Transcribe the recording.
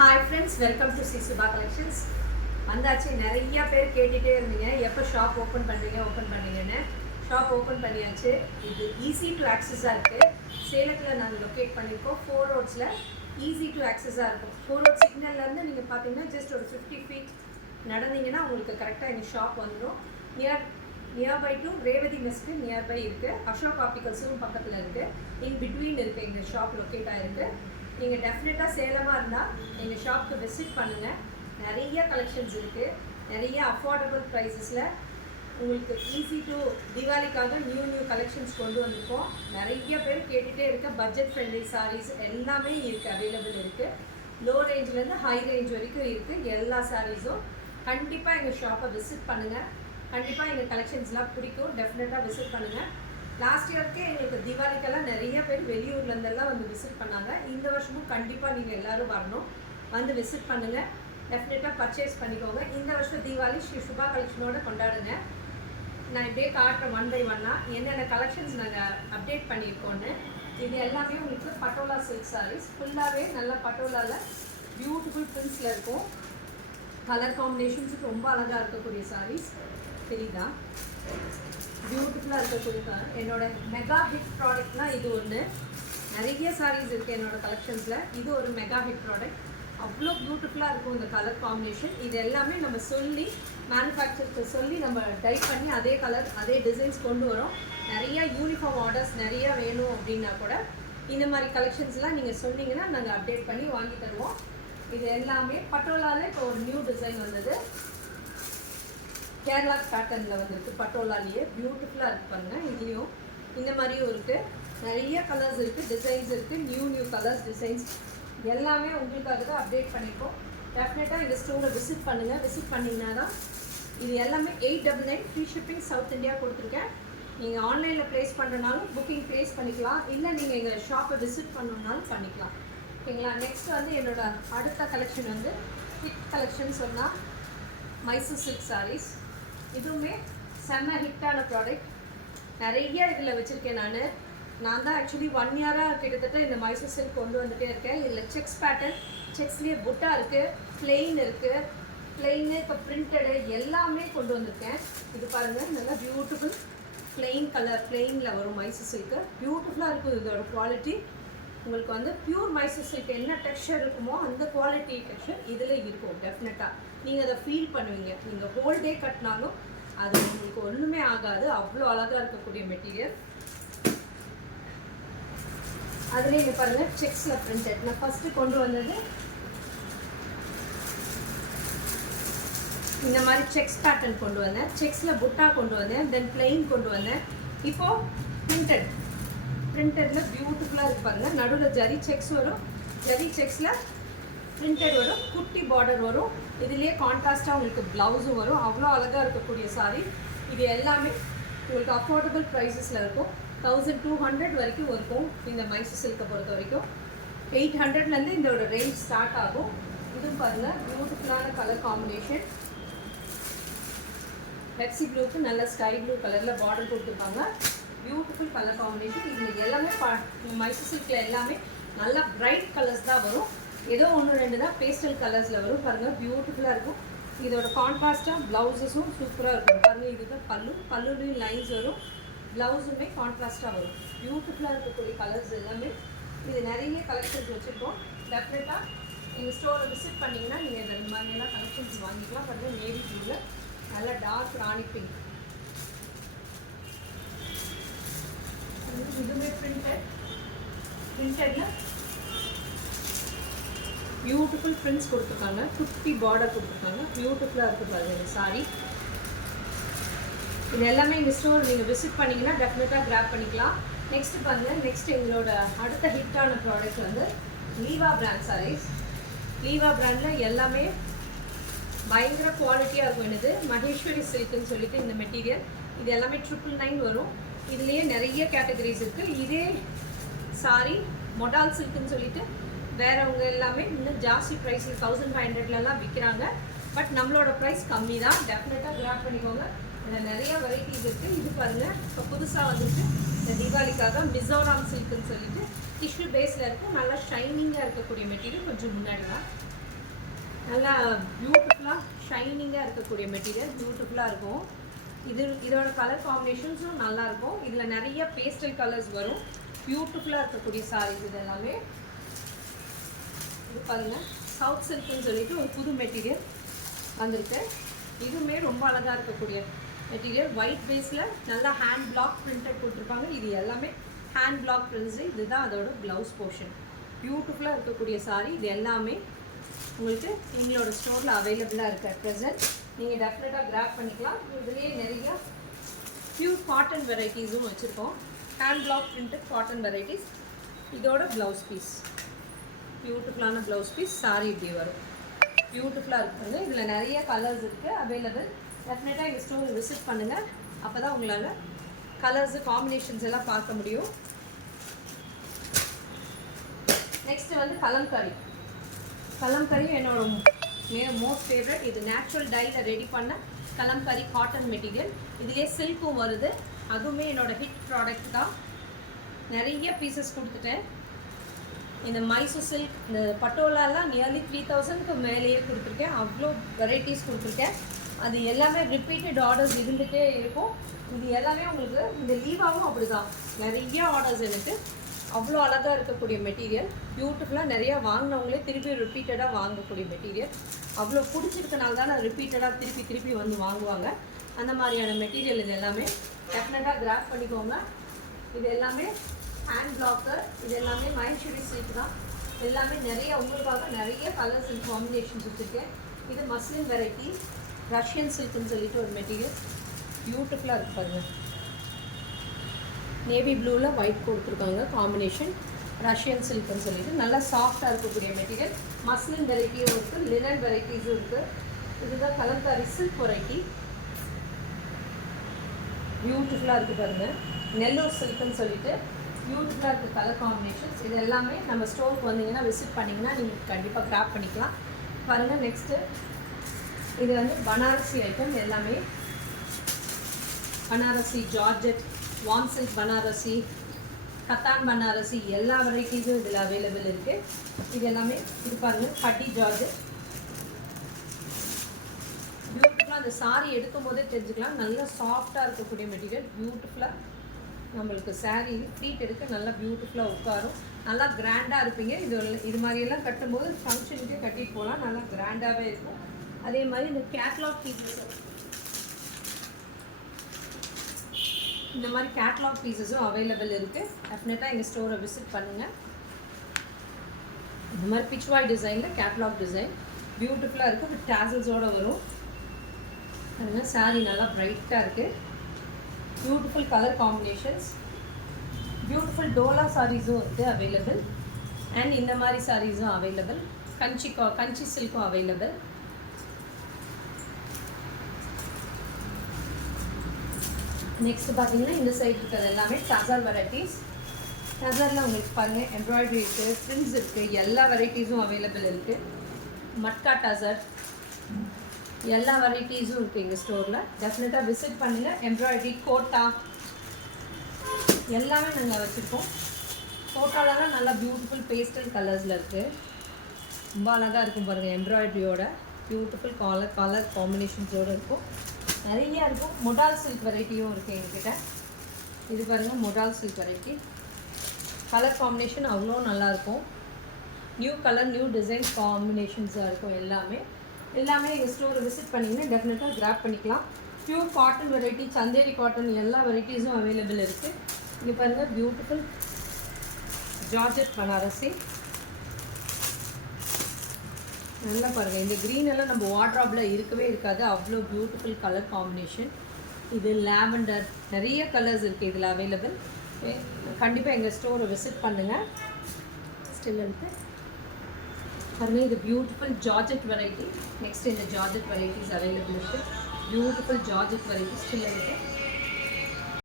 Hi friends, welcome to C Subha collections. வந்தாச்சு. நிறைய பேர் கேட்டுகிட்டே இருந்தீங்க, எப்போ ஷாப் ஓப்பன் பண்ணுறீங்கன்னு. ஷாப் ஓப்பன் பண்ணியாச்சு. இது ஈஸி டு ஆக்சஸாக இருக்குது. சேலத்தில் நாங்கள் லொக்கேட் பண்ணியிருக்கோம். 4 ரோட்ஸில் ஈஸி டு ஆக்சஸாக இருக்கும். 4 ரோட் சிக்னல்லேருந்து நீங்கள் பார்த்தீங்கன்னா ஜஸ்ட் ஒரு 50 ஃபீட் நடந்தீங்கன்னா உங்களுக்கு கரெக்டாக எங்கள் ஷாப் வந்துடும். நியர்பை டு ரேவதி மெஸ்க்கு நியர்பை இருக்குது. அசோக் ஆப்டிகல்ஸும் பக்கத்தில் இருக்குது. இன் பிட்வீன் இருக்குது எங்கள் ஷாப் லொக்கேட் ஆகிருக்கு. நீங்கள் டெஃபினட்டாக சேலமாக இருந்தால் எங்கள் ஷாப்புக்கு விசிட் பண்ணுங்கள். நிறைய கலெக்ஷன்ஸ் இருக்குது. நிறைய அஃபோர்டபுள் ப்ரைஸஸில் உங்களுக்கு ஈஸி டு தீபாவளிக்காக நியூ கலெக்ஷன்ஸ் கொண்டு வந்திருக்கோம். நிறைய பேர் கேட்டுகிட்டே இருக்க பட்ஜெட் ஃப்ரெண்ட்லி சாரீஸ் எல்லாமே இருக்குது, அவைலபிள் இருக்குது. லோ ரேஞ்சிலேருந்து ஹை ரேஞ்ச் வரைக்கும் இருக்குது. எல்லா சாரீஸும் கண்டிப்பாக எங்கள் ஷாப்பை விசிட் பண்ணுங்கள். கண்டிப்பாக எங்கள் கலெக்ஷன்ஸ்லாம் பிடிக்கும். டெஃபினட்டாக விசிட் பண்ணுங்கள். லாஸ்ட் இயர்க்கே எங்களுக்கு தீபாவளிக்கெல்லாம் நிறைய பேர் வெளியூர்லேருந்தெல்லாம் வந்து விசிட் பண்ணாங்க. இந்த வருஷமும் கண்டிப்பாக நீங்கள் எல்லோரும் வரணும், வந்து விசிட் பண்ணுங்கள். டெஃபினட்டாக பர்ச்சேஸ் பண்ணிக்கோங்க. இந்த வருஷம் தீபாவளி ஸ்ரீ சுபா கலெக்ஷனோடு கொண்டாடுங்க. நான் இப்படியே காட்டுறேன் ஒன் பை ஒன்னாக என்னென்ன கலெக்ஷன்ஸ் நாங்கள் அப்டேட் பண்ணியிருக்கோன்னு. இது எல்லாமே உங்களுக்கு பட்டோலா சில்க் சாரீஸ். ஃபுல்லாகவே நல்லா பட்டோலாவில் பியூட்டிஃபுல் பிரிண்ட்ஸில் இருக்கும். கலர் காம்பினேஷன்ஸுக்கு ரொம்ப அழகாக இருக்கக்கூடிய சாரீஸ். தெரியுதா? பியூட்டிஃபுல்லாக இருக்கக்கூடிய என்னோட மெகா ஹிட் ப்ராடக்ட்னால் இது ஒன்று. நிறைய சாரீஸ் இருக்குது என்னோடய கலெக்ஷன்ஸில். இது ஒரு மெகா ஹிட் ப்ராடக்ட். அவ்வளோ பியூட்டிஃபுல்லாக இருக்கும் இந்த கலர் காம்பினேஷன். இது எல்லாமே நம்ம சொல்லி மேனுஃபேக்சருக்கு சொல்லி நம்ம டை பண்ணி அதே கலர் அதே டிசைன்ஸ் கொண்டு வரோம். நிறைய யூனிஃபார்ம் ஆர்டர்ஸ் நிறைய வேணும் அப்படின்னா கூட இந்த மாதிரி கலெக்ஷன்ஸ்லாம் நீங்கள் சொன்னீங்கன்னா நாங்கள் அப்டேட் பண்ணி வாங்கி தருவோம். இது எல்லாமே பட்டோலாவில் இப்போ ஒரு நியூ டிசைன் வந்தது. கேரளா பேட்டர்னில் வந்துருக்கு. பட்டோலாலேயே பியூட்டிஃபுல்லாக இருக்குது பாருங்கள். இதுலேயும் இந்த மாதிரியும் இருக்குது. நிறைய கலர்ஸ் இருக்குது, டிசைன்ஸ் இருக்குது. நியூ கலர்ஸ் டிசைன்ஸ் எல்லாமே உங்களுக்காக தான் அப்டேட் பண்ணியிருக்கோம். டெஃபினட்டாக இந்த ஸ்டோரை விசிட் பண்ணுங்கள். விசிட் பண்ணிங்கன்னா தான் இது எல்லாமே 899 ஃப்ரீ ஷிப்பிங் சவுத் இந்தியா கொடுத்துருக்கேன். நீங்கள் ஆன்லைனில் ப்ளேஸ் பண்ணுறனாலும் புக்கிங் ப்ளேஸ் பண்ணிக்கலாம், இல்லை நீங்கள் எங்கள் ஷாப்பை விசிட் பண்ணணுன்னாலும் பண்ணிக்கலாம். ஓகேங்களா? நெக்ஸ்ட் வந்து என்னோடய அடுத்த கலெக்ஷன் வந்து ஹிட் கலெக்ஷன் சொன்னால் மைசூர் சில்க் சாரீஸ். இதுவுமே செம்ம ஹிட்டான ப்ராடக்ட். நிறைய இதில் வச்சுருக்கேன். நான் தான் ஆக்சுவலி 1 இயராக கிட்டத்தட்ட இந்த மைசூர் சில்க் கொண்டு வந்துகிட்டே இருக்கேன். இதில் செக்ஸ் பேட்டர்ன், செக்ஸ்லேயே புட்டா இருக்குது, பிளெயின் இருக்குது, பிளெயின்னு இப்போ பிரிண்டடு எல்லாமே கொண்டு வந்திருக்கேன். இது பாருங்கள், நல்லா பியூட்டிஃபுல் பிளெயின் கலர், பிளெயினில் வரும் மைசூர் சில்க்கு. பியூட்டிஃபுல்லாக இருக்கும் இதோட குவாலிட்டி. உங்களுக்கு வந்து பியூர் மைசூர் சில்க் என்ன டெக்ஸ்சர் இருக்குமோ அந்த குவாலிட்டி டெக்ஸ்சர் இதில் இருக்கும். டெஃபினட்டாக நீங்கள் அதை ஃபீல் பண்ணுவீங்க. நீங்கள் ஹோல் டே கட்டினாலும் அது உங்களுக்கு ஒன்றுமே ஆகாது. அவ்வளோ அழகாக இருக்கக்கூடிய மெட்டீரியல். அதுலேயே இங்கே பாருங்கள், செக்ஸில் பிரிண்டட். நான் ஃபஸ்ட்டு கொண்டு வந்தது இந்த மாதிரி செக்ஸ் பேட்டர்ன் கொண்டு வந்தேன். செக்ஸில் புட்டா கொண்டு வந்தேன். தென் பிளெயின் கொண்டு வந்தேன். இப்போது பிரிண்டடில் பியூட்டிஃபுல்லாக இருக்கு பாருங்கள். நடுவில் ஜரி செக்ஸ் வரும். ஜரி செக்ஸில் பிரிண்டட் வரும். குட்டி பார்டர் வரும். இதுலேயே கான்ட்ராஸ்ட்டாக உங்களுக்கு ப்ளவுஸும் வரும். அவ்வளோ அழகாக இருக்கக்கூடிய சாரீ. இது எல்லாமே உங்களுக்கு அஃபோர்டபுள் ப்ரைஸஸில் இருக்கும். 1200 வரைக்கும் இருக்கும் இந்த மைசூர் சில்கை பொறுத்த வரைக்கும். 800லேருந்து இதோட ரேஞ்ச் ஸ்டார்ட் ஆகும். இதுவும் பாருங்கள், பியூட்டிஃபுல்லான கலர் காம்பினேஷன். பெப்சி ப்ளூக்கு நல்ல ஸ்கை ப்ளூ கலரில் பார்டர் கொடுத்துருப்பாங்க. Beautiful colour combination. இது எல்லாமே மைசூர் சில்கில் எல்லாமே நல்லா பிரைட் கலர்ஸ் தான் வரும். ஏதோ 1-2 தான் பேஸ்டல் கலர்ஸில் வரும். பாருங்கள், பியூட்டிஃபுல்லாக இருக்கும். இதோட கான்ட்ராஸ்ட்டாக ப்ளவுஸஸும் சூப்பராக இருக்கும். பாருங்கள், இதுதான் பல்லுலையும் லைன்ஸ் வரும். ப்ளவுஸுமே கான்ட்ராஸ்ட்டாக வரும். பியூட்டிஃபுல்லாக இருக்கக்கூடிய கலர்ஸ் எல்லாமே. இது நிறைய கலெக்ஷன்ஸ் வச்சுருக்கோம். டெஃபினட்டாக எங்கள் ஸ்டோரை விசிட் பண்ணிங்கன்னா நீங்கள் இந்த மாதிரியெல்லாம் கலெக்ஷன்ஸ் வாங்கிக்கலாம். பாருங்கள், நேவி ப்ளூவில் நல்லா டார்க் ராணி பிங்க். இதுவுமே பிரிண்டடில் பியூட்டிஃபுல் பிரிண்ட்ஸ் கொடுத்துருக்காங்க. குட்டி பார்டர் கொடுத்துருக்காங்க. பியூட்டிஃபுல்லாக இருக்குது பாருங்கள் இந்த சாரீ. இது எல்லாமே இந்த ஸ்டோர் நீங்கள் விசிட் பண்ணிங்கன்னா டெஃபினட்டாக கிராப் பண்ணிக்கலாம். நெக்ஸ்ட்டு பாருங்கள், நெக்ஸ்ட் எங்களோட அடுத்த ஹிட்டான ப்ராடக்ட் வந்து லீவா பிராண்ட் சாரீஸ். லீவா பிராண்டில் எல்லாமே பயங்கர குவாலிட்டியாக இருக்கும். இது மகேஸ்வரி சில்க்குன்னு சொல்லிட்டு இந்த மெட்டீரியல். இது எல்லாமே 999 வரும். இதுலேயே நிறைய கேட்டகரிஸ் இருக்குது. இதே சாரி மொடால் சில்க்குன்னு சொல்லிட்டு வேறவங்க எல்லாமே இன்னும் ஜாஸ்தி ப்ரைஸில் 1500லலாம் விற்கிறாங்க. பட் நம்மளோட ப்ரைஸ் கம்மி தான். டெஃபினட்டாக கிராப் பண்ணிக்கோங்க. இதில் நிறைய வெரைட்டிஸ் இருக்குது. இது பாருங்கள், இப்போ புதுசாக வந்துட்டு இந்த தீபாவளிக்காக மிசோராம் சில்க்குன்னு சொல்லிட்டு டிஷ்யூ பேஸில் இருக்குது. நல்லா ஷைனிங்காக இருக்கக்கூடிய மெட்டீரியல். கொஞ்சம் முன்னாடி தான் நல்லா பியூட்டிஃபுல்லாக ஷைனிங்காக இருக்கக்கூடிய மெட்டீரியல், பியூட்டிஃபுல்லாக இருக்கும். இதோட கலர் காம்பினேஷன்ஸும் நல்லாயிருக்கும். இதில் நிறைய பேஸ்டல் கலர்ஸ் வரும். பியூட்டிஃபுல்லாக இருக்கக்கூடிய சாரீஸ் இது எல்லாமே. இது பாருங்கள், சவுத் சில்க்குன்னு சொல்லிட்டு ஒரு புது மெட்டீரியல் வந்திருக்கு. இதுவுமே ரொம்ப அழகாக இருக்கக்கூடிய மெட்டீரியல். ஒயிட் பேஸில் நல்லா ஹேண்ட் பிளாக் பிரிண்டட் கொடுத்துருப்பாங்க. இது எல்லாமே ஹேண்ட் பிளாக் பிரிண்ட்ஸு. இதுதான் அதோட ப்ளவுஸ் போர்ஷன். பியூட்டிஃபுல்லாக இருக்கக்கூடிய சாரீ. இது எல்லாமே உங்களுக்கு எங்களோட ஸ்டோரில் அவைலபிளாக இருக்குது அட் ப்ரெசென்ட். நீங்கள் டெஃபினட்டாக கிராப் பண்ணிக்கலாம். இதுலேயே நிறையா பியூர் காட்டன் வெரைட்டிஸும் வச்சுருக்கோம். Hand black printed cotton varieties. இதோட ப்ளவுஸ் பீஸ், பியூட்டிஃபுல்லான ப்ளவுஸ் பீஸ். சாரீ இப்படி வரும். பியூட்டிஃபுல்லாக இருக்குங்க. இதில் நிறைய கலர்ஸ் இருக்குது அவைலபிள். டெஃபினட்டாக எங்கள் ஸ்டோரை விசிட் பண்ணுங்கள். அப்போ தான் உங்களால் கலர்ஸு காம்பினேஷன்ஸ் எல்லாம் பார்க்க முடியும். நெக்ஸ்ட்டு வந்து கலம்காரி. கலம்காரி என்னோட மோஸ்ட் ஃபேவரட். இது நேச்சுரல் டையில் ரெடி பண்ண கலம்காரி காட்டன் மெட்டீரியல். இதுலேயே சில்க்கும் வருது. அதுவுமே என்னோட ஹிட் ப்ராடக்ட் தான். நிறைய பீசஸ் கொடுத்துட்டேன். இந்த மைசூர் சில்க், இந்த பட்டோலாலாம் நியர்லி 3000க்கு மேலேயே கொடுத்துருக்கேன். அவ்வளோ வெரைட்டிஸ் கொடுத்துருக்கேன். அது எல்லாமே ரிப்பீட்டட் ஆர்டர்ஸ் இருந்துகிட்டே இருக்கும். இது எல்லாமே உங்களுக்கு இந்த லீவாகவும் அப்படி தான் நிறைய ஆர்டர்ஸ் எனக்கு. அவ்வளோ அழகாக இருக்கக்கூடிய மெட்டீரியல். பியூட்டிஃபுல்லாக நிறையா வாங்கினவங்களே திருப்பி ரிப்பீட்டடாக வாங்கக்கூடிய மெட்டீரியல். அவ்வளோ பிடிச்சிருக்கனால தான் நான் ரிப்பீட்டடாக திருப்பி வந்து வாங்குவாங்க. அந்த மாதிரியான மெட்டீரியல் இது எல்லாமே. டெஃபினட்டாக கிராப் பண்ணிக்கோங்க. இது எல்லாமே ஹேண்ட் பிளாக்கர். இது எல்லாமே மைசூரி சில்க் தான். எல்லாமே நிறைய உங்களுக்காக நிறைய கலர்ஸ் அண்ட் காம்பினேஷன்ஸ் வச்சுருக்கேன். இது மஸ்லின் வெரைட்டி, ரஷ்யன் சில்க்குன்னு சொல்லிட்டு ஒரு மெட்டீரியல். பியூட்டிஃபுல்லாக இருக்குது பாருங்கள். நேவி ப்ளூவில் ஒயிட் கொடுத்துருக்காங்க காம்பினேஷன். ரஷ்யன் சில்க்குன்னு சொல்லிட்டு நல்லா சாஃப்டாக இருக்கக்கூடிய மெட்டீரியல். மஸ்லின் வெரைட்டியும் இருக்குது, லினன் வெரைட்டிஸும் இருக்குது. இதுதான் கலம்காரி சில்க் வெரைட்டி. பியூட்டிஃபுல்லாக இருக்குது பாருங்கள். நெல்லூர் சில்க்குன்னு சொல்லிட்டு பியூட்டிஃபுல்லாக இருக்குது கலர் காம்பினேஷன்ஸ். இது எல்லாமே நம்ம ஸ்டோருக்கு வந்தீங்கன்னா விசிட் பண்ணிங்கன்னா நீங்கள் கண்டிப்பாக கிராப் பண்ணிக்கலாம். பாருங்கள் நெக்ஸ்ட்டு இது வந்து பனாரசி ஐட்டம். எல்லாமே Banarasi, georgette, warm silk Banarasi, katan Banarasi, எல்லா வெரைட்டிஸும் இதில் அவைலபிள் இருக்குது. இது எல்லாமே இது பாருங்கள், பட்டி ஜார்ஜெட். பியூட்டிஃபுல்லாக அந்த சாரீ எடுக்கும் போதே தெரிஞ்சுக்கலாம். நல்லா சாஃப்டாக இருக்கக்கூடிய மெட்டீரியல். பியூட்டிஃபுல்லாக நம்மளுக்கு சாரீ ஃப்ளீட் எடுக்க நல்லா பியூட்டிஃபுல்லாக உட்காரும். நல்லா கிராண்டாக இருப்பீங்க. இது மாதிரியெல்லாம் கட்டும்போது ஃபங்க்ஷனுக்கே கட்டிட்டு போகலாம். நல்லா கிராண்டாகவே இருக்கும். அதே மாதிரி இந்த கேட்லாக் பீசஸ், இந்த மாதிரி கேட்லாக் பீசஸும் அவைலபிள் இருக்குது. டெஃபினட்டாக எங்கள் ஸ்டோரை விசிட் பண்ணுங்கள். இந்த மாதிரி பிச்வாய் டிசைனில் கேட்லாக் டிசைன் பியூட்டிஃபுல்லாக இருக்குது. வித் டேசல்ஸோடு வரும். அதனால் சாரீ நல்லா ப்ரைட்டாக இருக்குது. Beautiful colour combinations. பியூட்டிஃபுல் டோலா சாரீஸும் இருக்குது அவைலபிள். அண்ட் இந்த மாதிரி சாரீஸும் அவைலபிள். கஞ்சி சில்க்கும் அவைலபிள். நெக்ஸ்ட் பார்த்தீங்கன்னா இந்த சைடு இருக்கிறது எல்லாமே டசர் வெரைட்டிஸ். டசரில் உங்களுக்கு பாருங்கள் எம்ப்ராய்டரி இருக்குது, பிரிண்ட்ஸ் இருக்குது, எல்லா வெரைட்டிஸும் அவைலபிள் இருக்குது. மட்கா டசர் எல்லா வெரைட்டிஸும் இருக்குது எங்கள் ஸ்டோரில். டெஃபினட்டாக விசிட் பண்ணுங்கள். எம்ப்ராய்டரி, கோட்டா எல்லாமே நாங்கள் வச்சுருக்கோம். கோட்டாலலாம் நல்லா பியூட்டிஃபுல் பேஸ்டல் கலர்ஸில் இருக்குது. ரொம்ப அழகாக இருக்கும் பாருங்கள். எம்ப்ராய்டரியோட பியூட்டிஃபுல் கலர் காம்பினேஷன்ஸோடு இருக்கும். நிறையா இருக்கும். மொடால் சில்க் வெரைட்டியும் இருக்குது எங்ககிட்ட. இது பாருங்கள், மொடால் சில்க் வெரைட்டி. கலர் காம்பினேஷன் அவ்வளோ நல்லாயிருக்கும். நியூ கலர், நியூ டிசைன் காம்பினேஷன்ஸாக இருக்கும். எல்லாமே எங்கள் ஸ்டோரை விசிட் பண்ணிங்கன்னா டெஃபினட்டாக கிராப் பண்ணிக்கலாம். Pure cotton variety, Chanderi cotton, எல்லா வெரைட்டிஸும் அவைலபிள் இருக்குது. இங்கே பாருங்கள், பியூட்டிஃபுல் ஜார்ஜெட் பனாரசி. நல்லா பாருங்கள். இந்த க்ரீன் எல்லாம் நம்ம வார்ட்ராப்பில் இருக்கவே இருக்காது. அவ்வளோ பியூட்டிஃபுல் கலர் காம்பினேஷன். இது லாவெண்டர், நிறைய கலர்ஸ் இருக்குது இதில் அவைலபிள். கண்டிப்பாக எங்கள் ஸ்டோரை விசிட் பண்ணுங்கள். ஸ்டில் இருக்குது பாருங்கள். இது பியூட்டிஃபுல் ஜார்ஜெட் வெரைட்டி. நெக்ஸ்ட் இந்த ஜார்ஜெட் வெரைட்டிஸ் அவைலபிள் இருக்குது. பியூட்டிஃபுல் ஜார்ஜெட் வெரைட்டி ஸ்டில் இருக்குது.